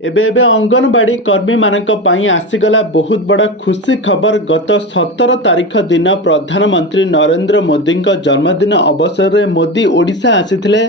एबे एबे अंगनवाड़ी कर्मी मानक पई आसीगला बहुत बड़ा खुशी खबर। गत 17 तारीख दिन प्रधानमंत्री नरेंद्र मोदी जन्मदिन अवसर में मोदी ओडिशा आसीथिले,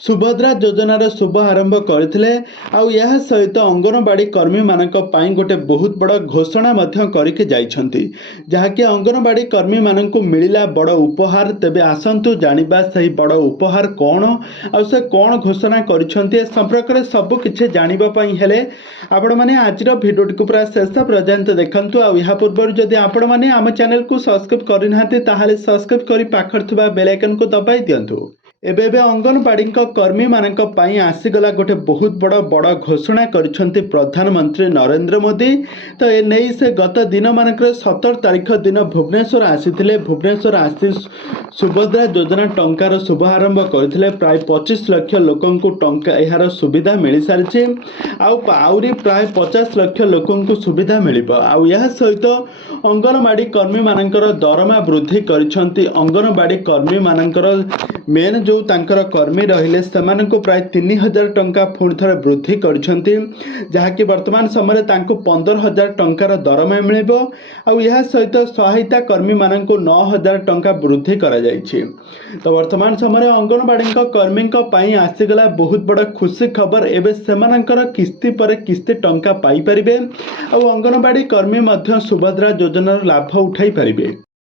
सुभद्रा योजनार शुभ आरंभ करथिले। आउ यह सहित अंगनवाड़ी कर्मी मानक पई गोटे बहुत बड़ा घोषणा मध्य करके जाइछंती, जहाँकि अंगनवाड़ी कर्मी मानक मिलिला बड़ उपहार। तेबे आसंतु जानिबा सही बड़ उपहार कौन आ से कौन घोषणा करिछंती संपर्क में सब किछि जानिबा पई हेले आपण मैंने आज भिडियो टी पूरा शेष पर्यंत देखंतु। आ या पूर्व जदि आपण मैंने आम चैनल को सब्सक्राइब करनाते ताहले सब्सक्राइब करी पाखर थिबा बेल आइकन को दबाई दियंतु। एबे एबे अंगनवाड़ी कर्मी मानक पई आसीगला गोटे बहुत बड़ घोषणा करिसेंती प्रधानमंत्री नरेंद्र मोदी। तो ए नहीं से गत दिन मानक 17 तारीख दिन भुवनेश्वर आसीथिले। भुवनेश्वर आसी सुभद्रा योजना टंकार शुभारंभ करथिले। प्राय 25 लाख लोकन को टंका यार सुविधा मिल सारी। आउरी प्राय 50 लाख लोकन को सुविधा मिलिबो। आउ यह सहित अंगनवाड़ी कर्मी मानकर दरमा वृद्धि करिसेंती। अंगनवाड़ी कर्मी मानकर मेन जो तांकर कर्मी रहिले सेमानंको प्राय 3000 टंका पुणी थरे वृद्धि करिसेंती, जहाँकि वर्तमान समय तांको 15000 टंकार दरमा मिलिबो। आउ यह सहित सहायता कर्मी मानंको 9000 टंका वृद्धि करा जाइछि। तो वर्तमान समय अंगनवाड़ी कर्मी पई आसीगला बहुत बड़ा खुशी खबर। एबे सेमानंकर किस्ती पर किस्ती टंका पाई परिबे। आउ अंगनवाड़ी कर्मी मध्य सुभद्रा योजनार लाभ उठाई परिबे।